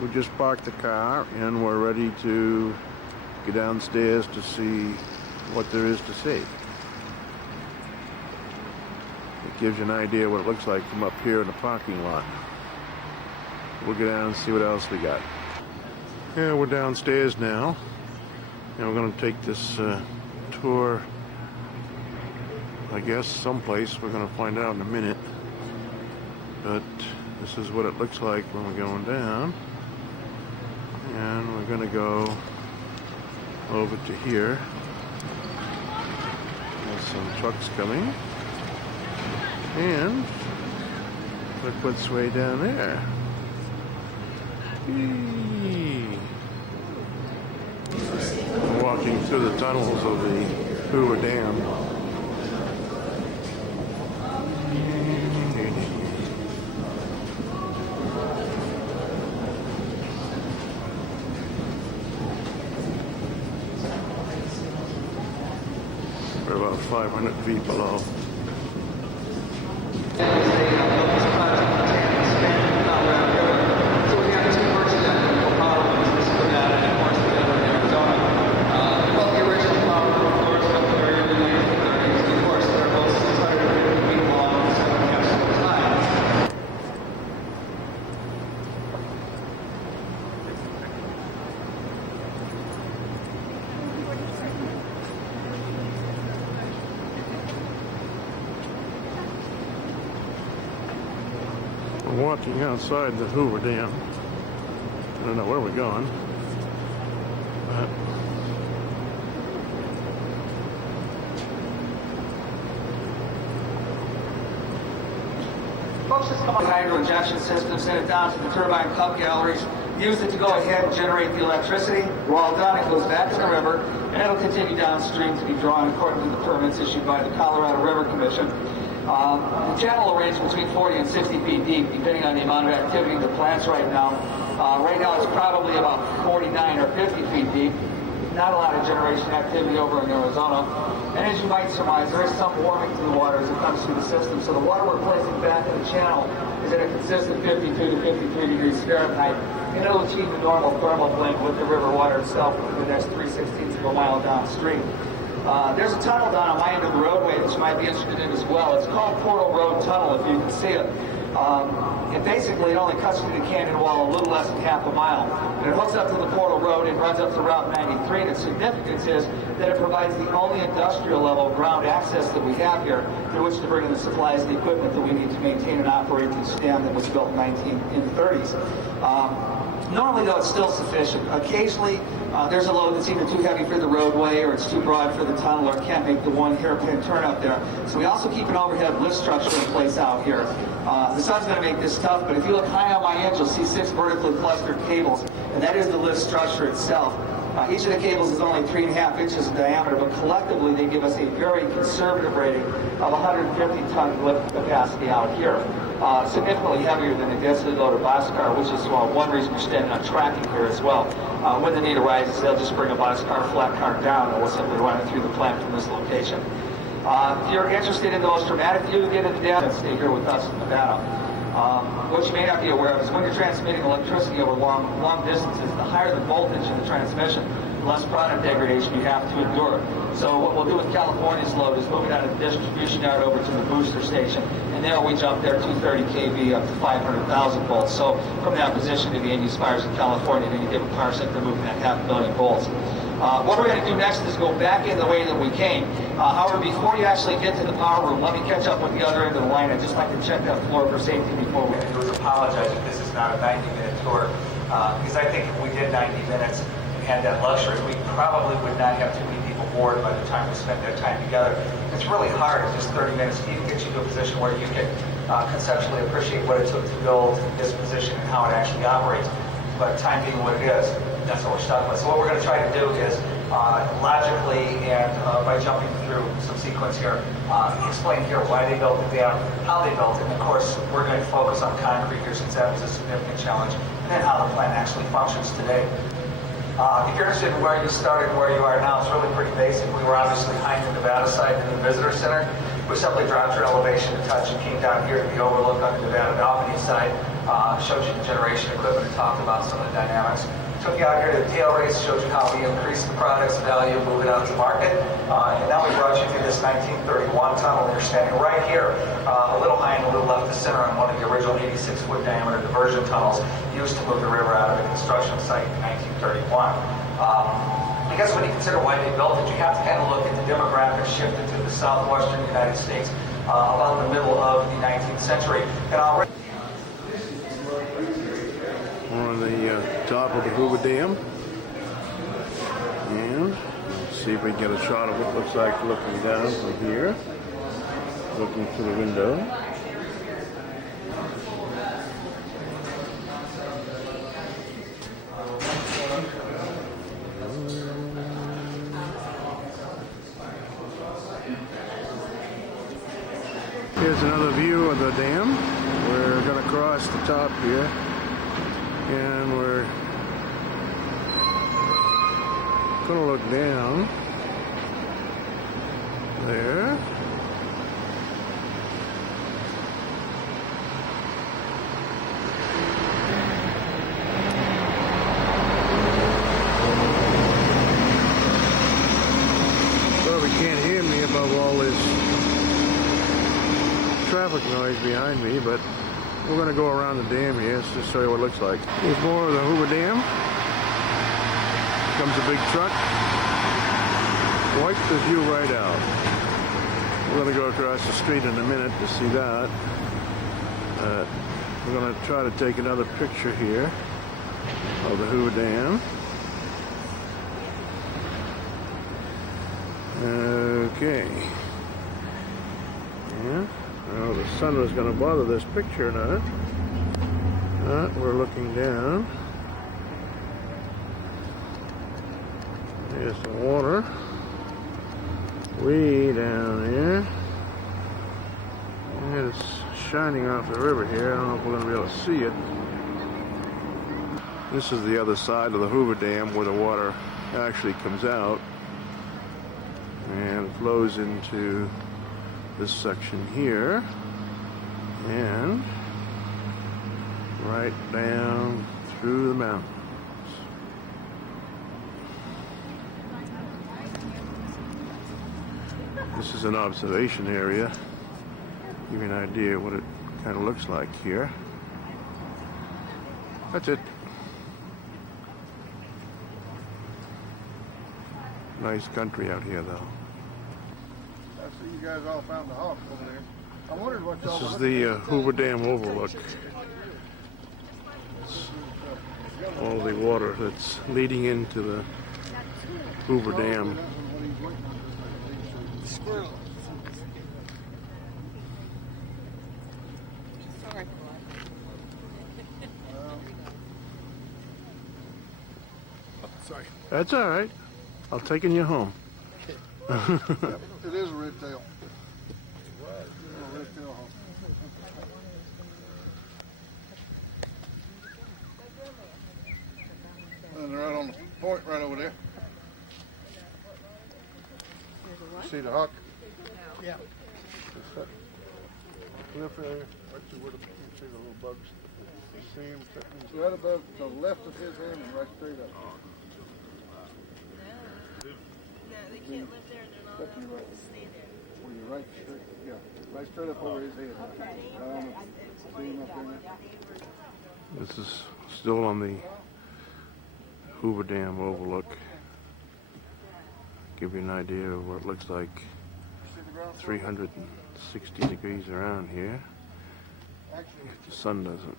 We just parked the car and we're ready to go downstairs to see what there is to see. It gives you an idea what it looks like from up here in the parking lot. We'll go down and see what else we got. Yeah, we're downstairs now, and we're going to take this tour, I guess, someplace. We're going to find out in a minute. But this is what it looks like when we're going down. And we're going to go over to here. There's some trucks coming. And look what's way down there. Whee! Walking through the tunnels of the Hoover Dam. We're about 500 feet below. We're walking outside the Hoover Dam. I don't know where we're going. Folks, just come on the hydro injection system, send it down to the turbine cup galleries, use it to go ahead and generate the electricity. We're all done, it goes back in the river, and it'll continue downstream to be drawn according to the permits issued by the Colorado River Commission. The channel will range between 40 and 60 feet deep, depending on the amount of activity in the plants right now. Right now, it's probably about 49 or 50 feet deep. Not a lot of generation activity over in Arizona. And as you might surmise, there is some warming to the water as it comes through the system. So the water we're placing back in the channel is at a consistent 52 to 53 degrees Fahrenheit. And it'll achieve the normal thermal blend with the river water itself for the next 3/16 of a mile downstream. There's a tunnel down on my end of the roadway that you might be interested in as well. It's called Portal Road Tunnel, if you can see it. And basically, it only cuts through the canyon wall a little less than half a mile. And it hooks up to the Portal Road and runs up to Route 93. And its significance is that it provides the only industrial level ground access that we have here through which to bring in the supplies and the equipment that we need to maintain and operate this dam that was built in the 30s. Normally, though, it's still sufficient. Occasionally, there's a load that's either too heavy for the roadway or it's too broad for the tunnel or it can't make the one hairpin turn up there. So we also keep an overhead lift structure in place out here. The sun's going to make this tough, but if you look high on my end, you'll see 6 vertically clustered cables, and that is the lift structure itself. Each of the cables is only 3.5 inches in diameter, but collectively they give us a very conservative rating of 150-ton lift capacity out here. Significantly heavier than the densely loaded boxcar, which is one reason we're standing on tracking here as well. When the need arises, they'll just bring a boxcar, flat car down, and we'll simply run it through the plant from this location. If you're interested in the most dramatic view of the dam, stay here with us in Nevada. What you may not be aware of is when you're transmitting electricity over long distances, the higher the voltage in the transmission, the less product degradation you have to endure. So what we'll do with California's load is move it out of the distribution yard over to the booster station, and there we jump there 230 kV up to 500,000 volts. So from that position to the end use fires in California, then you give a power sector moving at 500 million volts. What we're going to do next is go back in the way that we came. However, before you actually get to the power room, let me catch up with the other end of the line. I'd just like to check that floor for safety before we do is apologize if this is not a 90-minute tour, because I think if we did 90 minutes and had that luxury, we probably would not have too many people bored by the time we spent that time together. It's really hard in just 30 minutes to even get you to a position where you can conceptually appreciate what it took to build this position and how it actually operates. But time being what it is, that's what we're stuck with. So what we're going to try to do is logically and by jumping through some sequence here, explain here why they built the dam, how they built it, and of course we're going to focus on concrete here since that was a significant challenge, and then how the plant actually functions today. If you're interested in where you started and where you are now, it's really pretty basic. We were obviously behind the Nevada side in the visitor center. We simply dropped your elevation a touch and came down here to the overlook on the Nevada Balcony side. Showed you the generation equipment and talked about some of the dynamics. Took you out here to the tail race, showed you how we increased the product's value, move it out to market. And now we brought you through this 1931 tunnel. You're standing right here, a little high and a little left of center on one of the original 86-foot diameter diversion tunnels used to move the river out of the construction site in 1931. Because when you consider why they built it, you have to kind of look at the demographic shift into the southwestern United States about the middle of the 19th century. And already on the top of the Hoover Dam, and let's see if we can get a shot of what it looks like looking down from here, looking through the window. Here's another view of the dam. We're going to cross the top here, and we're going to look down there. Well, we can't hear me above all this traffic noise behind me, but we're going to go around the dam here. Let's just show you what it looks like. Here's more of the Hoover Dam. Comes a big truck. Wipe the view right out. We're going to go across the street in a minute to see that. We're going to try to take another picture here of the Hoover Dam. Okay. Yeah. Well, the sun was going to bother this picture or not. We're looking down. There's the water. Way down there. And it's shining off the river here. I don't know if we're going to be able to see it. This is the other side of the Hoover Dam where the water actually comes out and flows into this section here and right down through the mountains. This is an observation area. Give you an idea what it kind of looks like here. That's it. Nice country out here, though. I see you guys all found the hawk over there. I wondered what y'all. This is the Hoover Dam overlook. All the water that's leading into the Hoover Dam. Squirrel. Sorry. Sorry. That's all right. I'll taking you home. It is a red tail. A red tail hawk. And they're right on the point right over there. See the hawk? Yeah. Cliff there, right to where you see the little bugs. You see him sitting right above the left of his hand and right straight up. No, they can't live there and they're not allowed to stay there. Well, you're right straight, yeah, right straight up over his head. See him up there? This is still on the Hoover Dam overlook. Give you an idea of what it looks like. 360 degrees around here. If the sun doesn't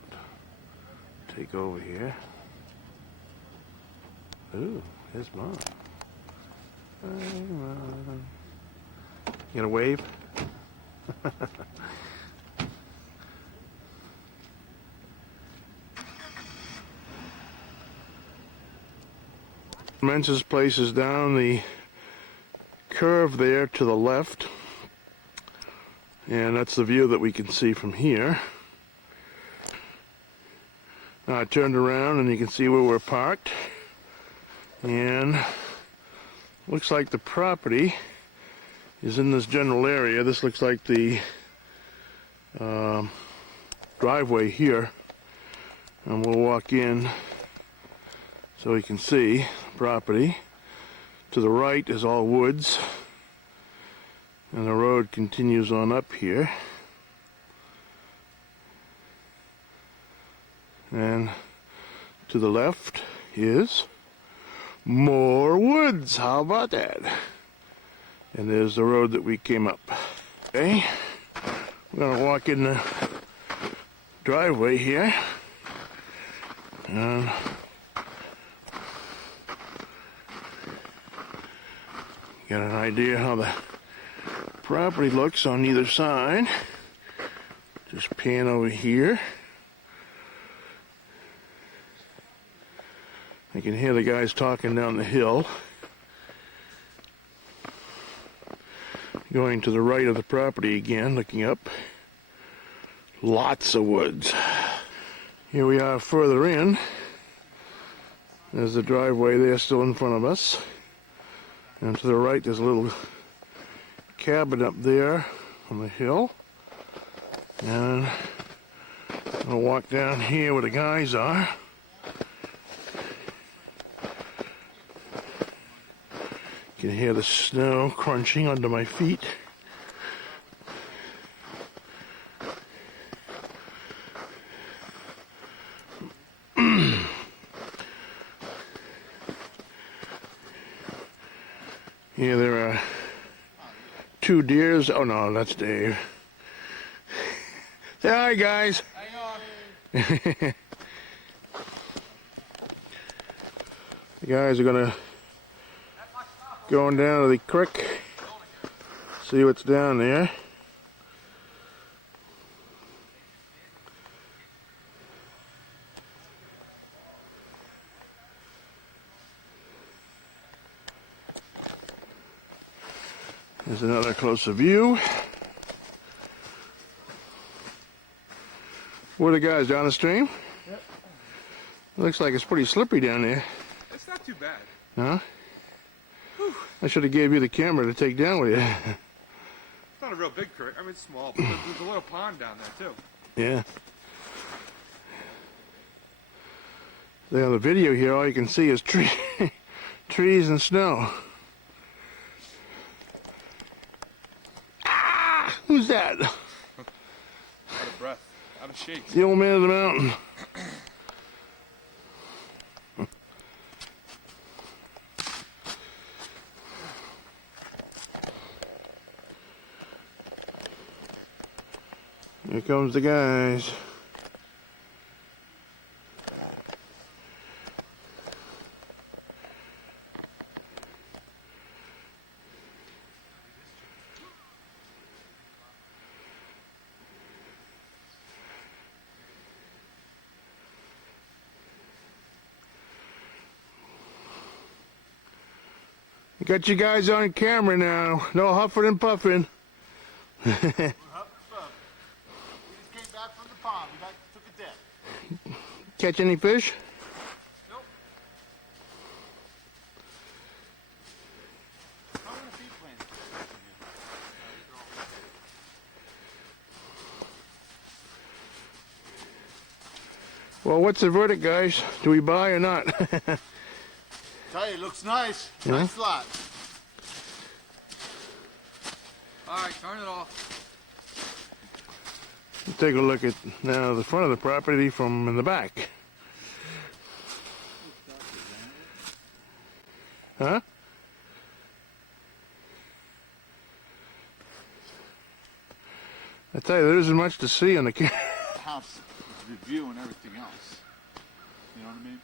take over here. Ooh, here's Mom. Hey, Mom. You gonna wave? Mensa's place is down the curve there to the left, and that's the view that we can see from here. Now I turned around and you can see where we're parked, and looks like the property is in this general area. This looks like the driveway here And we'll walk in so we can see the property. To the right is all woods, and the road continues on up here. And to the left is more woods. How about that? And there's the road that we came up. Okay, we're gonna walk in the driveway here. And get an idea how the property looks on either side. Just pan over here. I can hear the guys talking down the hill. Going to the right of the property again, looking up. Lots of woods. Here we are further in. There's the driveway there still in front of us. And to the right there's a little cabin up there on the hill. And I'll walk down here where the guys are. You can hear the snow crunching under my feet. Here there are 2 deers. Oh no, that's Dave. Say hi, guys. The guys are gonna going down to the creek, see what's down there. There's another closer view. Where are the guys, down the stream? Yep. Looks like it's pretty slippery down there. It's not too bad. Huh? I should have gave you the camera to take down with you. It's not a real big creek. I mean, it's small, but there's a little pond down there, too. Yeah. There on the video here, all you can see is trees and snow. Ah! Who's that? Out of breath. Out of shape. The old man of the mountain. Here comes the guys. I got you guys on camera now. No huffing and puffing. We just came back from the pond. We took a dip. Catch any fish? Nope. How many feet plants? Well, what's the verdict, guys? Do we buy or not? Tell you, it looks nice. Yeah. Nice lot. All right, turn it off. Take a look at now the front of the property from in the back. Huh? I tell you, there isn't much to see on the camera. House, the view and everything else. You know what I mean?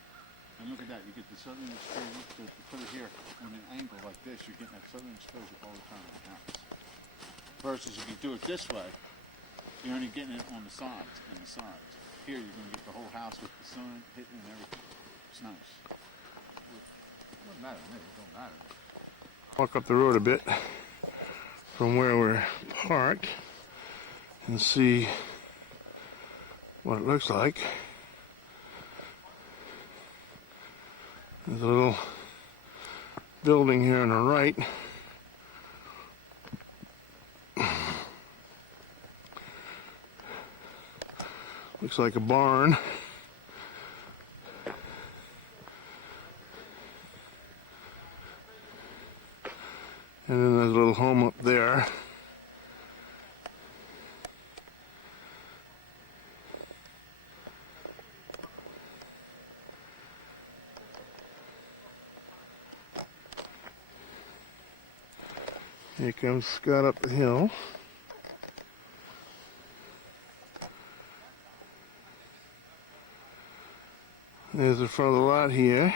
And look at that. You get the southern exposure. To put it here on an angle like this, you're getting that southern exposure all the time on the house. Versus if you do it this way, you're only getting it on the sides and the sides. Here, you're going to get the whole house with the sun hitting and everything. It's nice. It doesn't matter to me. It don't matter. Walk up the road a bit from where we're parked and see what it looks like. There's a little building here on the right. Looks like a barn. And then there's a little home up there. Here comes Scott up the hill. There's the front of the lot here.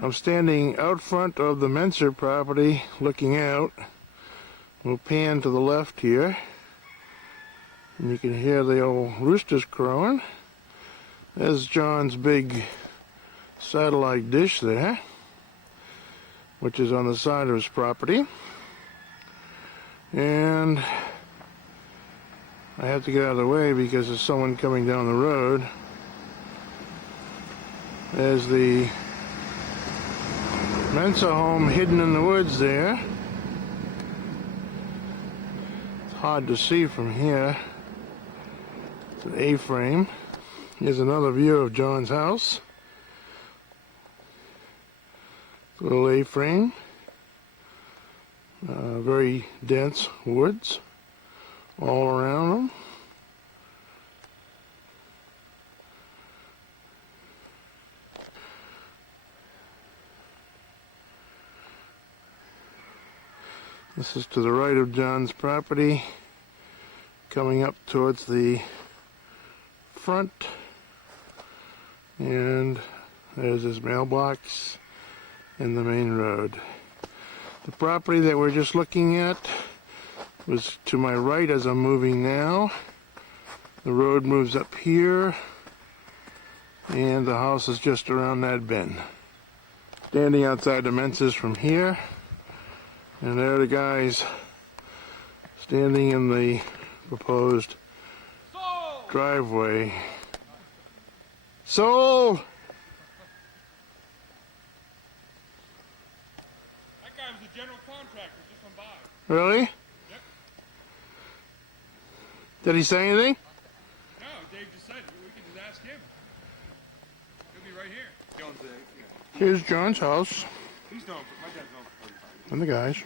I'm standing out front of the Menser property looking out. We'll pan to the left here. And you can hear the old roosters crowing. There's John's big satellite dish there, which is on the side of his property. And I have to get out of the way because there's someone coming down the road. There's the Mensa home hidden in the woods there. It's hard to see from here. It's an A-frame. Here's another view of John's house. Little A-frame. Very dense woods all around them. This is to the right of John's property, coming up towards the front. And there's his mailbox and the main road. The property that we're just looking at was to my right as I'm moving now. The road moves up here, and the house is just around that bend. Standing outside the Menses from here. And there are the guys standing in the proposed driveway. Sold! That guy was a general contractor just on by. Really? Yep. Did he say anything? No, Dave just said it. We can just ask him. He'll be right here. He owns the, Here's John's house he's known for, my dad's known for 35 years. and the guys.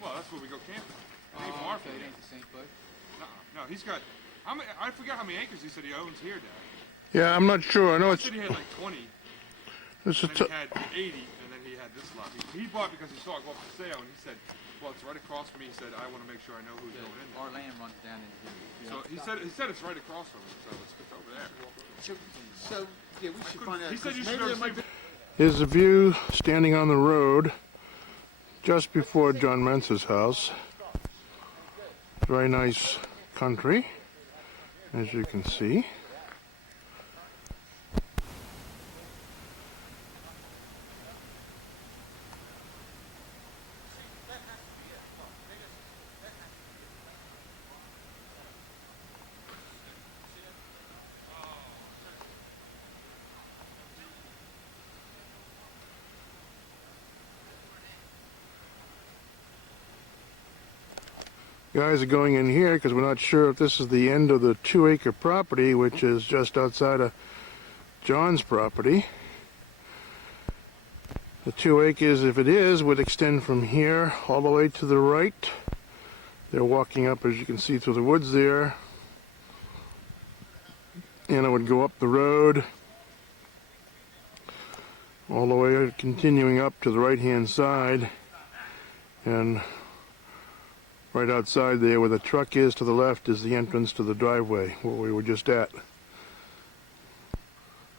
Well, that's where we go camping. It ain't far from here. No, he's got, how many, I forget how many acres he said he owns here, Dad. Yeah, I'm not sure. I know He it's said he had like 20, this is and then he had 80, and then he had this lot. He bought because he saw it go up for sale, and he said, well, it's right across from me. He said, I want to make sure I know who's going in there. Our land runs down into here. So he said it's right across from me, so it's over there. So, yeah, we should find out. He said you 'cause should maybe go there might see. be- Here's the view standing on the road just before John Mentz's house. Very nice country, as you can see. Guys are going in here because we're not sure if this is the end of the 2-acre property, which is just outside of John's property. The 2 acres, if it is, would extend from here all the way to the right. They're walking up, as you can see, through the woods there. And it would go up the road all the way, continuing up to the right-hand side. And right outside there where the truck is to the left is the entrance to the driveway where we were just at.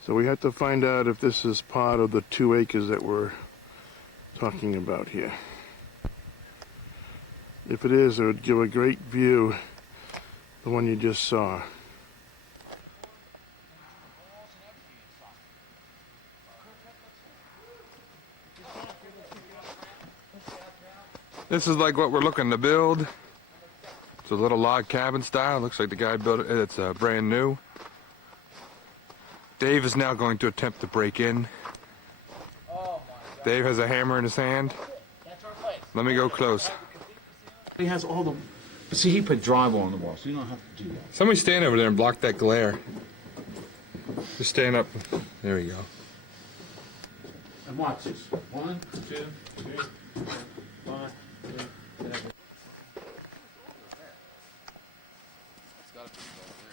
So we have to find out if this is part of the 2 acres that we're talking about here. If it is, it would give a great view, the one you just saw. This is like what we're looking to build. It's a little log cabin style. Looks like the guy built it. It's brand new. Dave is now going to attempt to break in Dave has a hammer in his hand. Let me go close. He has all the. See, he put drywall on the wall, so you don't have to do that. Somebody stand over there and block that glare. Just stand up. There we go. And watch this. 1, 2, 3, 4, 5, 6, 7.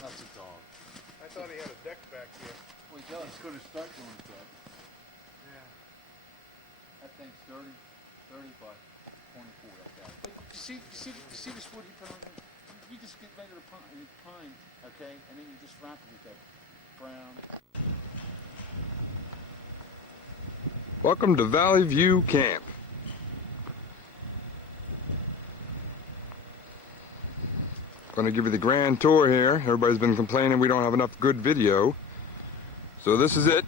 That's a dog. I thought he had a deck back here. Well, he does. He's going to start doing that. Yeah. That thing's 30 by 24 like that. But you see this wood he put on there? You just get regular pine, okay, and then you just wrap it with that brown. Welcome to Valley View Camp. Going to give you the grand tour here. Everybody's been complaining we don't have enough good video. So this is it.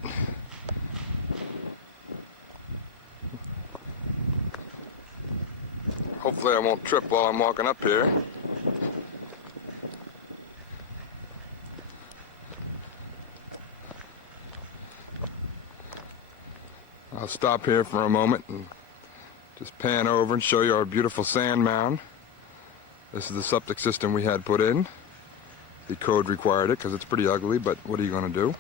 Hopefully I won't trip while I'm walking up here. I'll stop here for a moment and just pan over and show you our beautiful sand mound. This is the septic system we had put in. The code required it because it's pretty ugly, but what are you going to do?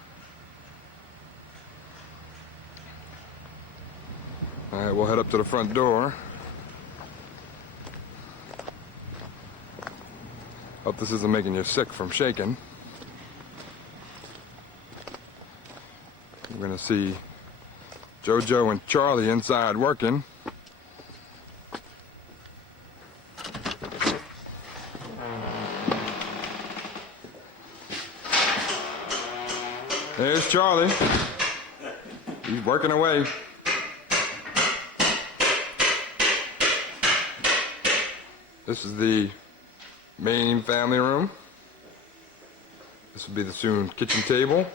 Alright, we'll head up to the front door. Hope this isn't making you sick from shaking. We're going to see JoJo and Charlie inside working. There's Charlie. He's working away. This is the main family room. This will be the soon kitchen table.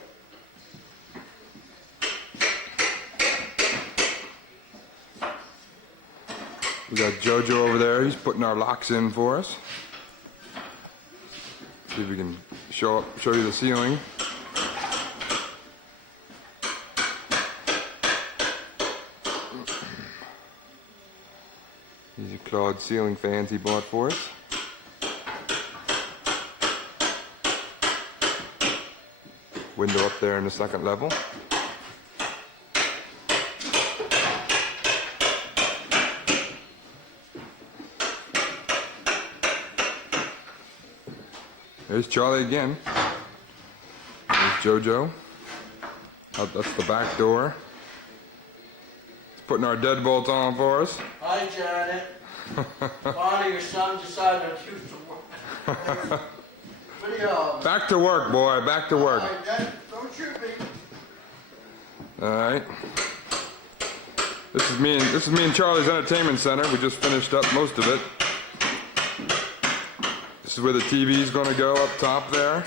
We got JoJo over there. He's putting our locks in for us. See if we can show you the ceiling. These are Claude's ceiling fans he bought for us. Window up there in the second level. There's Charlie again. There's JoJo. That's the back door. He's putting our deadbolts on for us. Hi, Janet. Finally, your son decided to choose to work. Video. Back to work, boy. Back to work. Don't shoot me. All right. This is me and Charlie's entertainment center. We just finished up most of it. This is where the TV's going to go up top there.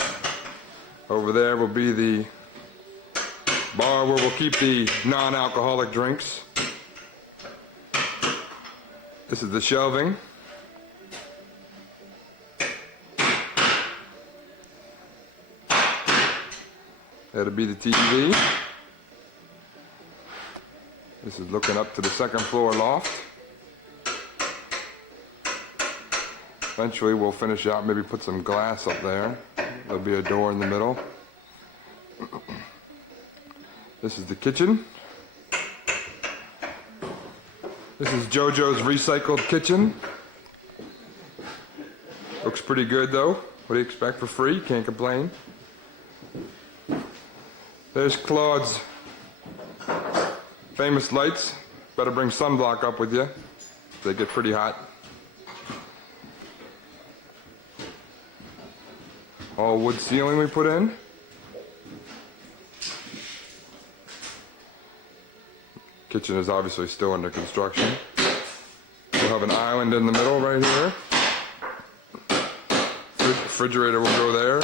Over there will be the bar where we'll keep the non-alcoholic drinks. This is the shelving. That'll be the TV. This is looking up to the second floor loft. Eventually we'll finish out, maybe put some glass up there. There'll be a door in the middle. This is the kitchen. This is JoJo's recycled kitchen. Looks pretty good though. What do you expect for free? Can't complain. There's Claude's famous lights. Better bring sunblock up with you. They get pretty hot. All wood ceiling we put in. Kitchen is obviously still under construction. We'll have an island in the middle right here. Refrigerator will go there.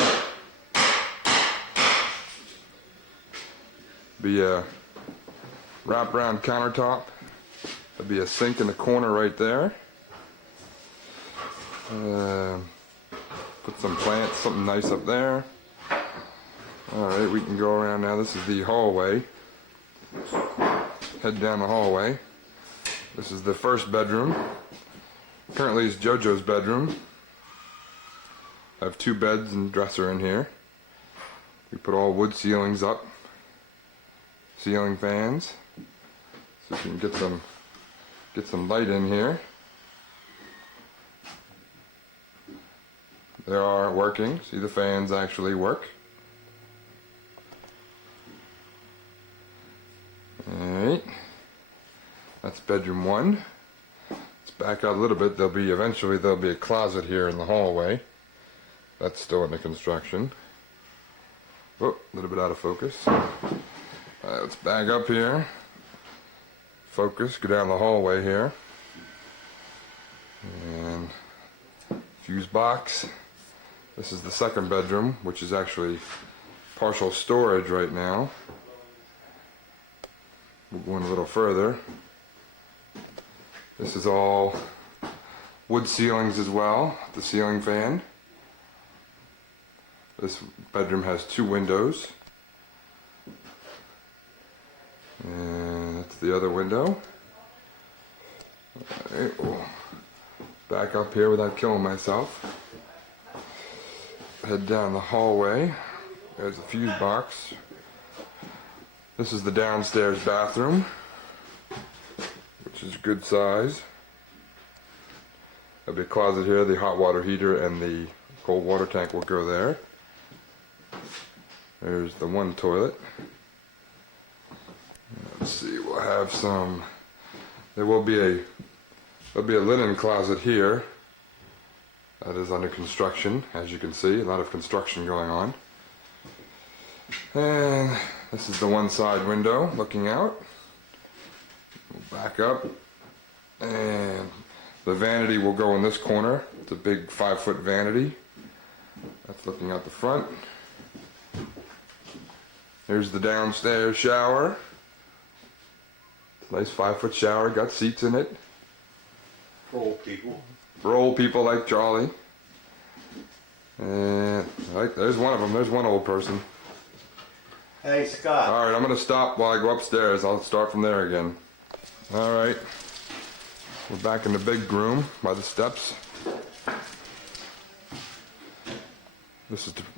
Be a wraparound countertop. There'll be a sink in the corner right there. Put some plants, something nice up there. Alright, we can go around now. This is the hallway. Head down the hallway. This is the first bedroom. Currently is JoJo's bedroom. I have 2 beds and dresser in here. We put all wood ceilings up. Ceiling fans. So you can get some light in here. They are working. See, the fans actually work. Alright. That's bedroom 1. Let's back out a little bit. Eventually there'll be a closet here in the hallway. That's still under construction. Oh, a little bit out of focus. Alright, let's back up here. Focus, go down the hallway here. And fuse box. This is the second bedroom, which is actually partial storage right now. We'll go in a little further. This is all wood ceilings as well, the ceiling fan. This bedroom has 2 windows. And that's the other window. Alright, we'll back up here without killing myself. Head down the hallway. There's a fuse box. This is the downstairs bathroom, which is good size. There'll be a closet here, the hot water heater and the cold water tank will go there. There's the one toilet. Let's see, we'll have some, there'll be a linen closet here that is under construction. As you can see, a lot of construction going on. And this is the one side window looking out. We'll back up, and the vanity will go in this corner. It's a big 5-foot vanity. That's looking out the front. Here's the downstairs shower. Nice 5-foot shower, got seats in it. For old people. For old people like Charlie. And there's one of them, there's one old person. Hey, Scott. Alright, I'm going to stop while I go upstairs. I'll start from there again. Alright. We're back in the big room by the steps.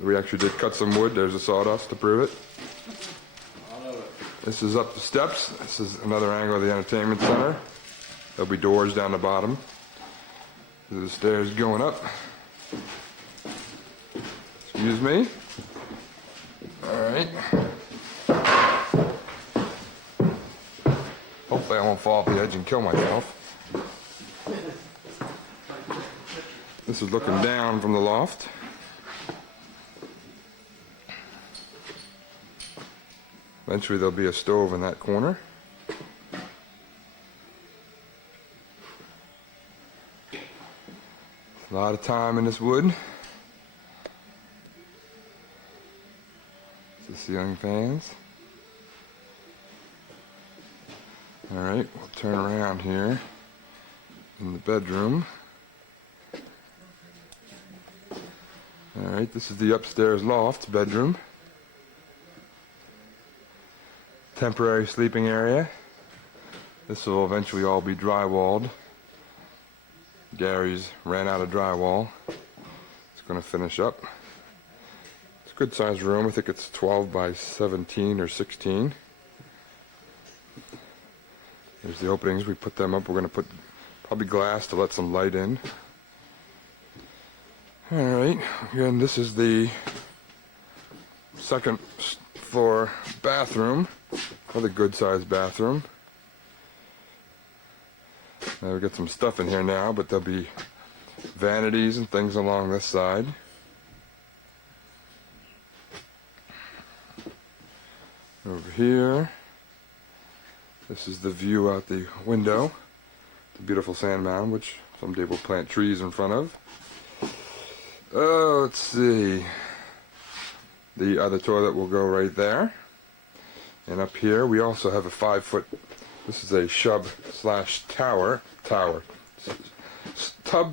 We actually did cut some wood. There's the sawdust to prove it. This is up the steps. This is another angle of the entertainment center. There'll be doors down the bottom. There's the stairs going up. Excuse me. Alright. Hopefully I won't fall off the edge and kill myself. This is looking down from the loft. Eventually there'll be a stove in that corner. A lot of time in this wood. The ceiling fans. Alright, we'll turn around here in the bedroom. Alright, this is the upstairs loft bedroom. Temporary sleeping area. This will eventually all be drywalled. Gary's ran out of drywall. It's going to finish up. It's a good sized room. I think it's 12 by 17 or 16. There's the openings. We put them up. We're going to put probably glass to let some light in. Alright, again, this is the second floor bathroom. Another good sized bathroom. We've got some stuff in here now, but there'll be vanities and things along this side. Over here, this is the view out the window. The beautiful sand mound, which someday we'll plant trees in front of. Oh, let's see. The other toilet will go right there. And up here, we also have a 5-foot, this is a tub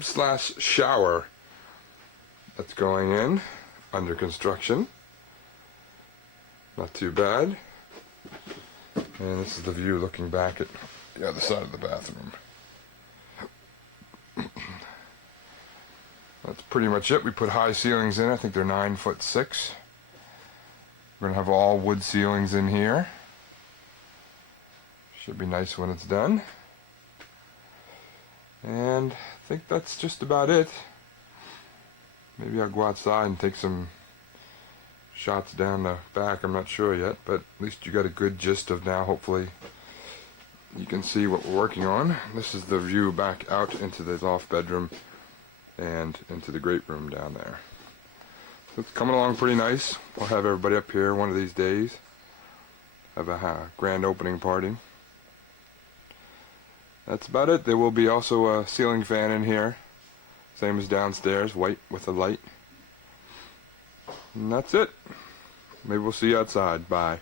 slash shower that's going in, under construction. Not too bad. And this is the view looking back at the other side of the bathroom. That's pretty much it. We put high ceilings in. I think they're 9'6". We're gonna have all wood ceilings in here. Should be nice when it's done. And I think that's just about it. Maybe I'll go outside and take some shots down the back. I'm not sure yet, but at least you got a good gist of now. Hopefully you can see what we're working on. This is the view back out into the loft bedroom and into the great room down there. So it's coming along pretty nice. We'll have everybody up here one of these days. Have a grand opening party. That's about it. There will be also a ceiling fan in here, same as downstairs, white with a light. And that's it. Maybe we'll see you outside. Bye.